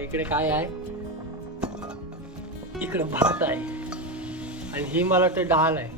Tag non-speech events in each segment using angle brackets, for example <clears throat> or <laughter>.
आणि इकडे काय आहे? इकडे भात आहे. आणि ही मला वाटतं डाळ आहे.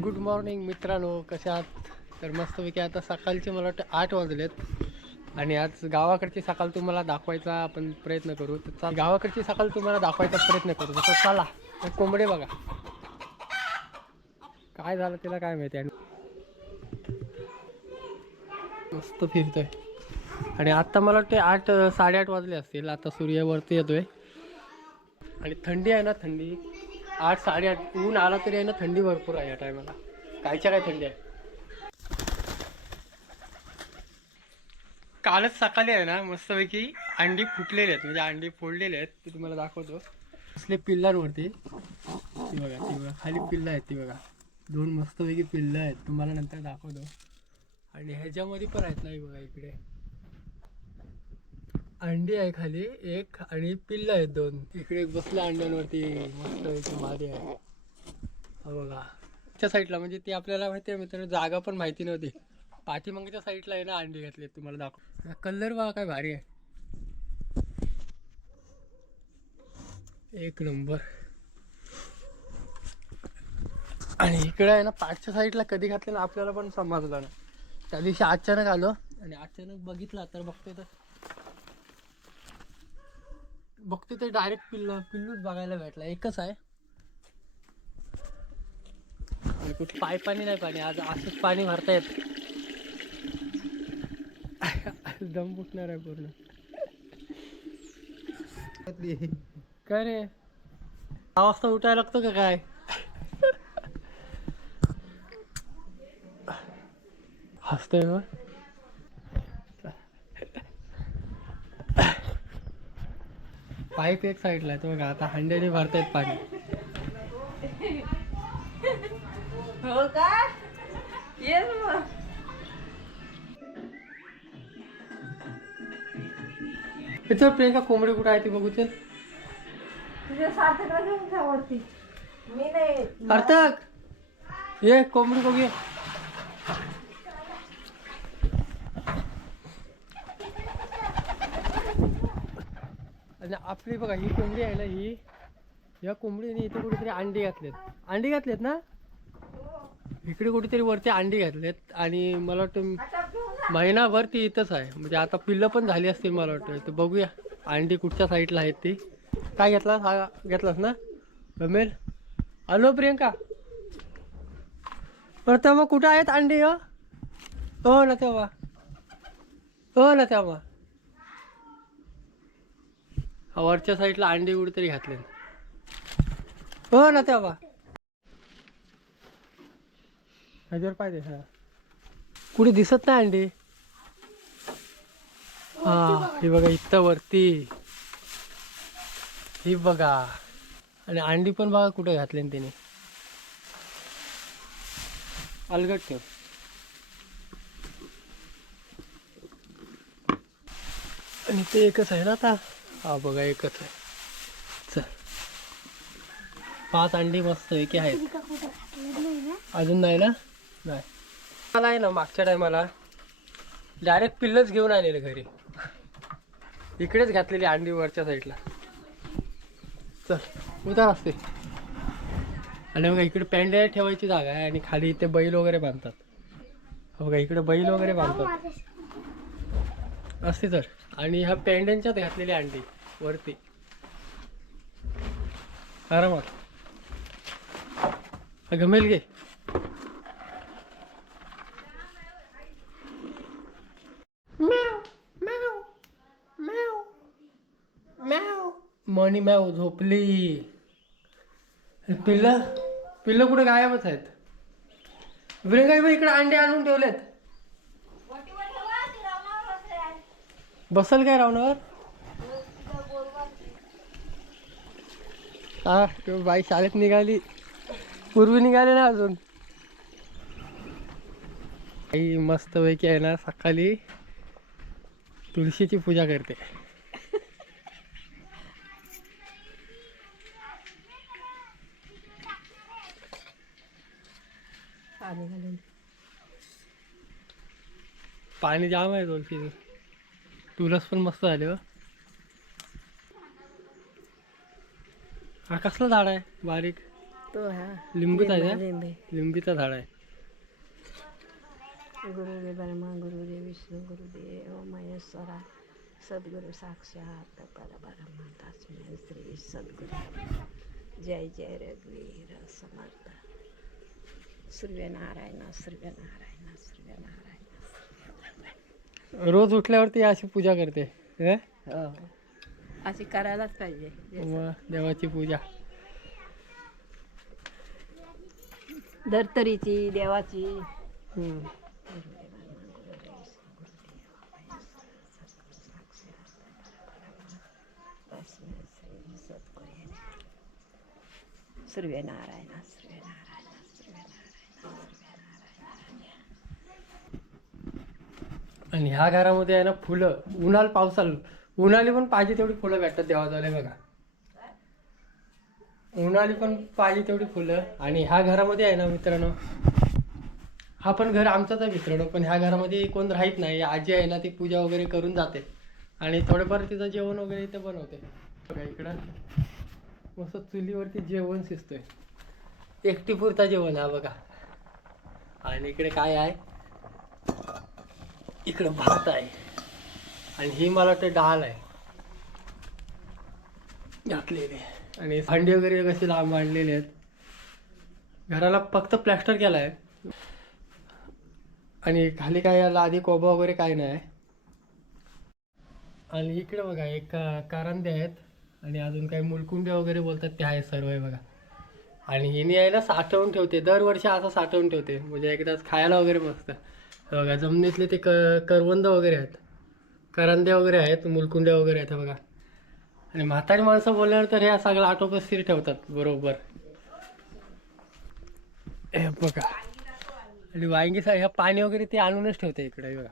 गुड मॉर्निंग मित्रांनो कसे आहात? तर मस्तपैकी आता सकाळचे मला वाटतं आठ वाजलेत. आणि आज गावाकडची सकाळ तुम्हाला दाखवायचा आपण प्रयत्न करू. तर गावाकडची सकाळ तुम्हाला दाखवायचा प्रयत्न करू. तर चला कोंबडे बघा. काय झालं तिला काय माहिती? आणि मस्त फिरतोय. आणि आता मला वाटते आठ साडेआठ वाजले असतील. आता सूर्यावरती येतोय. आणि थंडी आहे ना थंडी. आठ साडेआठ ऊन आला तरी आहे ना थंडी भरपूर आहे या टायमाला कायच्या काय थंडी आहे? कालच सकाळी आहे ना मस्तपैकी अंडी फुटलेले आहेत. म्हणजे अंडी फोडलेले आहेत. ते तुम्हाला दाखवतो. असले पिल्लांवरती. ती बघा ती बघा. खाली पिल्ला आहेत ती बघा. दोन मस्तपैकी पिल्लं आहेत. तुम्हाला नंतर दाखवतो. आणि ह्याच्यामध्ये पण आहेत नाही बघा इकडे. अंडी आहे खाली एक आणि पिल्लं आहेत दोन. इकडे एक बसला अंड्यांवरती मस्त मादी आहे. बघा. त्या साईडला म्हणजे ती आपल्याला माहिती आहे मित्र जागा पण माहिती नव्हती. पाठीमागच्या साईडला आहे ना अंडी घातली तुम्हाला दाखव. कलर बघा काय भारी आहे. एक नंबर. आणि इकडे आहे ना पाठच्या साईडला कधी घातलं ना आपल्याला पण समजलं ना त्या दिवशी अचानक आलो आणि अचानक बघितला तर बघतोय तर बघतोय तर डायरेक्ट पिल्ल पिल्लूच बघायला भेटला. एकच आहे. आणि कुठे पाय पाणी नाही पाणी आज असंच पाणी भरता येत दम फुटणार आहे पूर्ण. काय रे? सहा वाजता उठायला लागतो का काय? हसतोय मग पाईप एक साईडला आहे तो बघा आता हंड्याने भरतायत पाणी. हो का? येस मग. इथं प्रियंका कोंबडी कुठं आहे ती बघू चल. तुझ्या सार्थकला घेऊन मी नाही. सार्थक! ये कोंबडी बघूया आणि आपली बघा ही कोंबडी आहे ना ही या कोंबडीने इथे कुठेतरी अंडी घातलेत. अंडी घातलेत ना? इकडे कुठेतरी वरती अंडी घातलेत आणि मला वाटतं महिनाभर ती इथंच आहे. म्हणजे आता पिल्लं पण झाली असतील मला वाटतं. तर बघूया अंडी कुठच्या साईडला आहेत ती. काय घेतला हा घेतलास ना? रमेल? हॅलो प्रियंका? बरं तेव्हा कुठं आहेत अंडी हो ना तेव्हा. हो ना तेव्हा. वरच्या साईडला अंडी कुठेतरी घातले. हो ना तेव्हा. ह्याच्यावर पाहिजे हा. कुठे दिसत नाही अंडी? हा ही बघा इथं वरती. ही बघा. आणि अंडी पण बघा कुठे घातली तिने. अलगट ठेव. आणि ते एकच आहे ना आता. हा बघा एकच आहे. चल. पाच अंडी मस्त एक आहेत. अजून नाही ना? नाही. मला आहे ना मागच्या टायमाला डायरेक्ट पिल्लच घेऊन आलेले घरी. इकडेच घातलेली अंडी वरच्या साईडला. चल उतार असते. आणि बघा इकडे पॅन्डे ठेवायची जागा आहे आणि खाली इथे बैल वगैरे बांधतात. हो बघा इकडे बैल वगैरे बांधतात. असते तर. आणि ह्या पेंड्यांच्यात घातलेली अंडी वरती. आरामात. गमेल घे. मणी मॅव झोपली. पिल्ल पिल्ल कुठे गायबच आहेत? विरंगाई बाई इकडे अंडे आणून ठेवलेत. बसल काय रावणावर? हा बाई शाळेत निघाली. पूर्वी निघाली ना अजून. आई मस्त पैकी आहे ना सकाळी तुळशीची पूजा करते. पाणी जाम आहे तुळशीचं. तुलस पण मस्त झाले हो हा कसलं झाड आहे बारीक तो हा लिंबूचा आहे? लिंबे लिंबीचं झाड आहे गुरुदेव ब्रह्मा गुरुदेव विष्णू गुरुदेव महेश्वरा सद्गुरु साक्षात परब्रह्म तस्मै श्री सद्गुरु जय जय रघुवीर समर्थ सूर्यनारायण सूर्यनारायण सूर्यनारायण रोज उठल्यावरती अशी पूजा करते हे? अशी करायलाच पाहिजे. देवाची पूजा. धर्तरीची देवाची. हम्म. सूर्यनारायण आणि ह्या घरामध्ये आहे ना फुलं उन्हाळ पावसाळ उन्हाळी पण पाहिजे तेवढी फुलं भेटतात देवाजवळ बघा. उन्हाळी पण पाहिजे तेवढी फुलं. आणि ह्या घरामध्ये आहे ना मित्रांनो हा पण घर आमचाच आहे मित्रांनो पण ह्या घरामध्ये कोण राहत नाही. आजी आहे ना ती पूजा वगैरे करून जाते. आणि थोडंफार तिचं जेवण वगैरे इथं बनवते. बघा इकडं. मस्त चुलीवरती जेवण शिजतोय. एकटी पुरता जेवण हा बघा. आणि इकडे काय आहे? इकडं भात आहे. आणि ही मला ते डाळ आहे. घातलेली. आणि भांडी वगैरे कशी लांब मांडलेले आहेत. घराला फक्त प्लॅस्टर केला आहे. आणि खाली काय याला आधी कोबा वगैरे काय नाही. आणि इकडे बघा एक कारंदे आहेत. आणि अजून काही मुलकुंडे वगैरे बोलतात ते आहे सर्व आहे बघा. आणि हिने आहे ना साठवून ठेवते. दरवर्षी असं साठवून ठेवते. म्हणजे एकदाच खायला वगैरे मस्त. बघा जमिनीतले ते क करवंद वगैरे आहेत. करंदे वगैरे आहेत मुलकुंडे वगैरे आहेत बघा. आणि म्हातारी माणसं बोलल्यावर तर ह्या सगळं आटोपस्थिर ठेवतात बरोबर. हे बघा. आणि वांगी ह्या पाणी वगैरे ते आणूनच ठेवते इकडे बघा.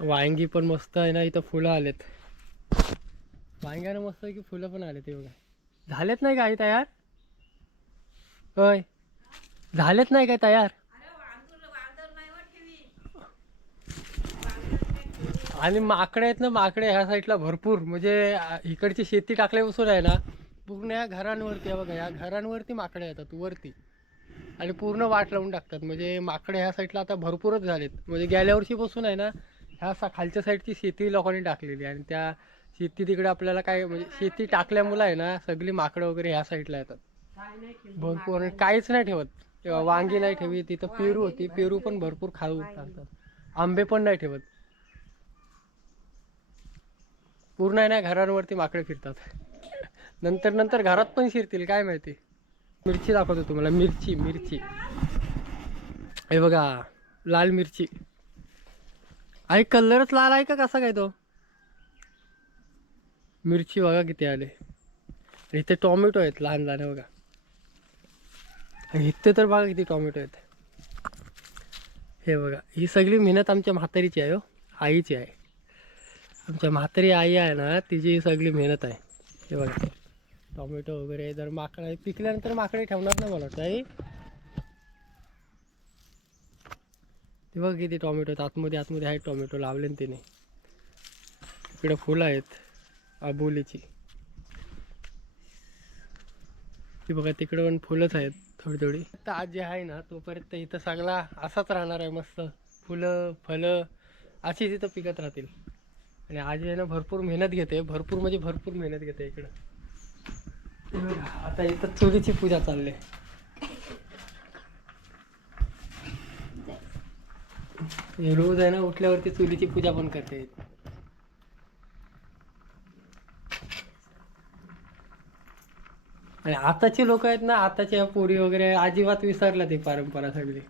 वांगी पण मस्त आहे ना इथं फुलं आलेत. वांग्यानं मस्त की फुलं पण आलेत हे बघा. झालेत नाही काय तयार? होय. झालेत नाही काय तयार? आणि माकडे आहेत ना माकडे ह्या साईडला भरपूर. म्हणजे आ, इकडची शेती टाकल्यापासून आहे ना पूर्ण या घरांवरती आहे बघा या घरांवरती माकडे येतात वरती. आणि पूर्ण वाट लावून टाकतात. म्हणजे माकडे ह्या साईडला आता भरपूरच झालेत. म्हणजे गेल्या वर्षीपासून आहे ना ह्या सा खालच्या साईडची शेती लोकांनी टाकलेली आणि त्या शेती तिकडे आपल्याला काय म्हणजे शेती टाकल्यामुळं आहे ना सगळी माकडं वगैरे ह्या साईडला येतात. भरपूर. आणि काहीच नाही ठेवत. वांगी नाही ठेवी तिथं पेरू होती पेरू पण भरपूर खाऊ टाकतात आंबे पण नाही ठेवत. पूर्ण आहे ना घरांवरती माकडे फिरतात. नंतर नंतर घरात पण शिरतील काय माहिती? मिरची दाखवतो तुम्हाला मिरची मिरची. हे बघा लाल मिरची. आहे कलरच लाल आहे का? कसा काय तो? मिरची बघा किती आले. इथे टॉमॅटो आहेत लहान लहान बघा. आणि इथे तर बघा किती टॉमॅटो आहेत. हे बघा ही सगळी मेहनत आमच्या म्हातारीची आहे हो. आईची आहे. आमच्या म्हातारी आई आहे ना तिची सगळी मेहनत आहे. हे बघा. टोमॅटो वगैरे जर माकडं पिकल्यानंतर माकडे ठेवणार ना मला वाटतं आई. ते बघ किती टोमॅटो आहेत. आतमध्ये आतमध्ये आहेत टोमॅटो लावले ना तिने. इकडे फुलं आहेत आबोलीची. ती बघा तिकडे पण फुलंच आहेत थोडी थोडी तर आज जे आहे ना तोपर्यंत इथं सगळा असाच राहणार आहे मस्त. फुलं फळं अशीच इथं पिकत राहतील. आणि आज आहे ना भरपूर मेहनत घेते. भरपूर म्हणजे भरपूर मेहनत घेते इकडं. आता इथं चुलीची पूजा चालली. आहे. रोज आहे ना उठल्यावरती चुलीची पूजा पण करते. आणि आताचे लोक आहेत ना आताच्या पोरी वगैरे अजिबात विसरला ती परंपरा सगळी.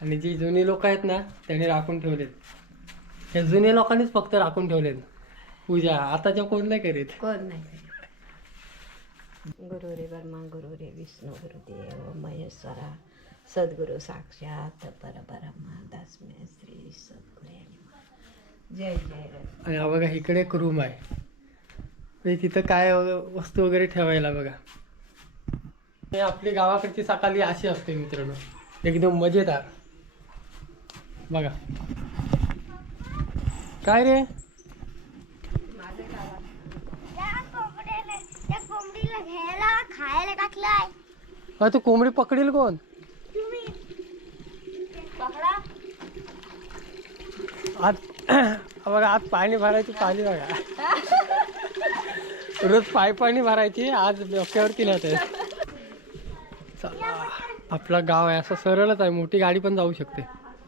आणि जी जुनी लोक आहेत ना त्यांनी राखून ठेवलेत. ह्या जुन्या लोकांनीच फक्त राखून ठेवलेत. पूजा आताच्या कोण नाही करीत. कोण नाही गुरु रे ब्रह्मा गुरु रे विष्णू गुरुदेव महेश्वरा सद्गुरु साक्षात परब्रह्म तस्मै श्री सद्गुरे. जय जय. हा बघा इकडे एक रूम आहे. म्हणजे तिथं काय वस्तू वगैरे ठेवायला बघा. हे आपली गावाकडची सकाळी अशी असते मित्रांनो. एकदम मजेदार. बघा. काय रे? तू कोंबडी पकडील कोण? आज <clears throat> बघा आज पाणी भरायची पाणी बघा. <laughs> रोज पाय पाणी भरायची आज डोक्यावरती नाही चला आपलं गाव आहे असं सरळच आहे. मोठी गाडी पण जाऊ शकते.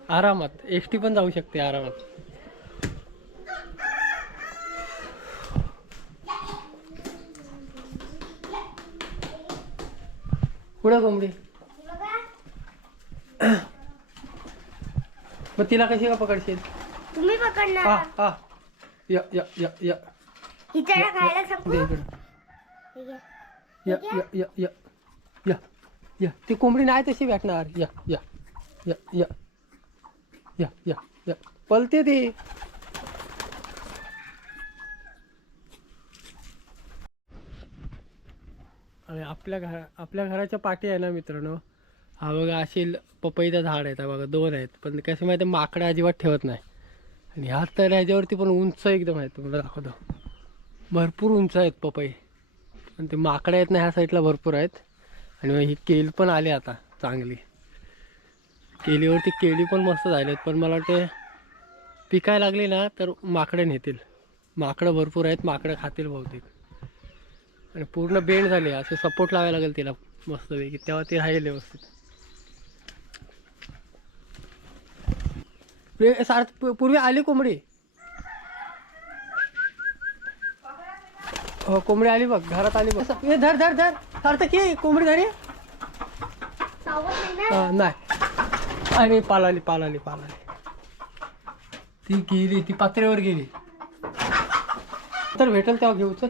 आरामात. एस टी पण जाऊ शकते आरामात. कुठं कोंबडी. मग तिला कशी का पकडशील? तुम्ही पकडणार हा या या या या. हिच्याला खायला सांगू? दे इकडं. ठीक आहे. या या या या. या या. ती कोंबडी नाही तशी भेटणार. या या या या. या या या. पलते ती आणि आपल्या घरा आपल्या घराच्या पाठी आहे ना मित्रांनो? हा बघा अशी ल- पपईचं झाड आहेत बघा दोन आहेत. पण कसं माहिती माकडं अजिबात ठेवत नाही. आणि ह्या तर ह्याच्यावरती पण उंच एकदम आहेत. तुम्हाला दाखवतो. भरपूर उंच आहेत पपई. आणि ते माकडं आहेत ना ह्या साईडला भरपूर आहेत. आणि मग ही केल पण आली आता चांगली. केलीवरती केळी पण मस्त झालेत पण मला वाटते पिकायला लागली ना तर माकडे नेतील. माकडं भरपूर आहेत माकडं खातील बहुतेक. आणि पूर्ण बेंड झाली असे सपोर्ट लावायला लागेल तिला मस्तपैकी. तेव्हा ती राहील व्यवस्थित. पू- पूर्वी आली कोंबडी? हो कोंबडी आली बघ घरात आली बघ. धर धर धर. सार्थ की कोंबडी धरी नाही. आणि पालाली पालाली पालाली. ती गेली ती पात्रेवर गेली. तर भेटेल तेव्हा घेऊ चल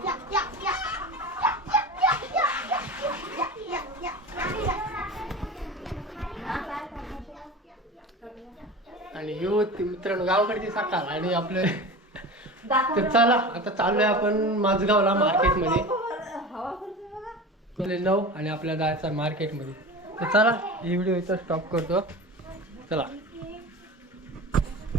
आणि हे होती मित्रांनो गावाकडची सकाळ आणि आपलं <laughs> तर चला आता चाललोय आपण माझगावला मार्केटमध्ये. कोले नऊ आणि आपल्या जायचं मार्केटमध्ये. तर चला ही व्हिडिओ इथं स्टॉप करतो. चला.